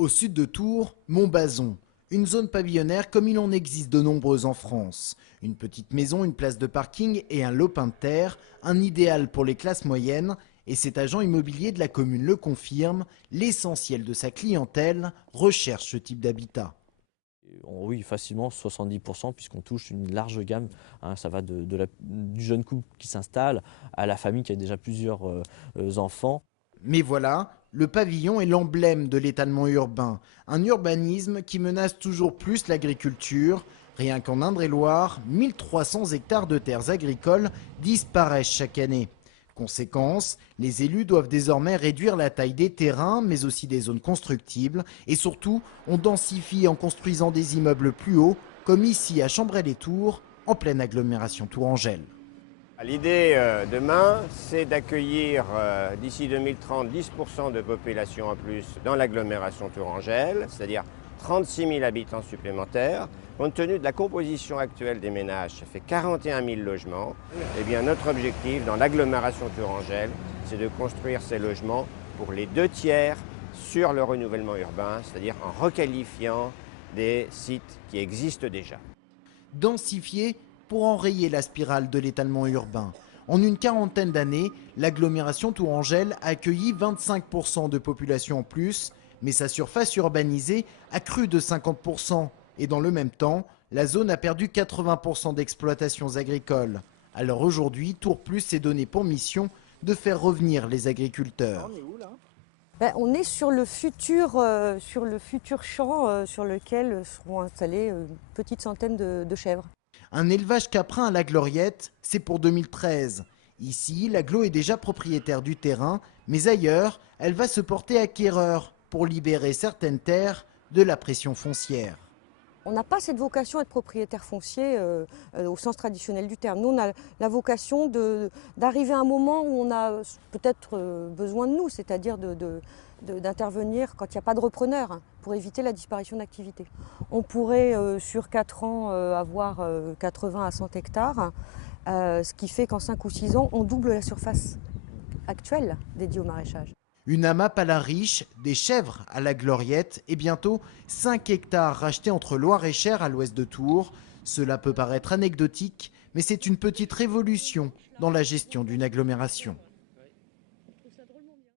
Au sud de Tours, Montbazon, une zone pavillonnaire comme il en existe de nombreuses en France. Une petite maison, une place de parking et un lopin de terre, un idéal pour les classes moyennes. Et cet agent immobilier de la commune le confirme, l'essentiel de sa clientèle recherche ce type d'habitat. Oui, facilement 70% puisqu'on touche une large gamme. Ça va du jeune couple qui s'installe à la famille qui a déjà plusieurs enfants. Mais voilà, le pavillon est l'emblème de l'étalement urbain, un urbanisme qui menace toujours plus l'agriculture. Rien qu'en Indre-et-Loire, 1300 hectares de terres agricoles disparaissent chaque année. Conséquence, les élus doivent désormais réduire la taille des terrains, mais aussi des zones constructibles. Et surtout, on densifie en construisant des immeubles plus hauts, comme ici à Chambray-les-Tours, en pleine agglomération tourangelle. L'idée demain, c'est d'accueillir d'ici 2030 10% de population en plus dans l'agglomération tourangelle, c'est-à-dire 36 000 habitants supplémentaires. Compte tenu de la composition actuelle des ménages, ça fait 41 000 logements. Eh bien, notre objectif dans l'agglomération tourangelle, c'est de construire ces logements pour les 2/3 sur le renouvellement urbain, c'est-à-dire en requalifiant des sites qui existent déjà. Densifier pour enrayer la spirale de l'étalement urbain. En une quarantaine d'années, l'agglomération tourangelle a accueilli 25% de population en plus, mais sa surface urbanisée a cru de 50%. Et dans le même temps, la zone a perdu 80% d'exploitations agricoles. Alors aujourd'hui, Tours Plus s'est donné pour mission de faire revenir les agriculteurs. On est sur le futur champ sur lequel seront installées une petite centaine de chèvres. Un élevage caprin à la Gloriette, c'est pour 2013. Ici, l'agglo est déjà propriétaire du terrain, mais ailleurs, elle va se porter acquéreur pour libérer certaines terres de la pression foncière. On n'a pas cette vocation à être propriétaire foncier au sens traditionnel du terme. Nous, on a la vocation d'arriver à un moment où on a peut-être besoin de nous, c'est-à-dire d'intervenir quand il n'y a pas de repreneur pour éviter la disparition d'activité. On pourrait, sur 4 ans, avoir 80 à 100 hectares, ce qui fait qu'en 5 ou 6 ans, on double la surface actuelle dédiée au maraîchage. Une AMAP à la riche, des chèvres à la Gloriette et bientôt 5 hectares rachetés entre Loir-et-Cher à l'ouest de Tours. Cela peut paraître anecdotique, mais c'est une petite révolution dans la gestion d'une agglomération.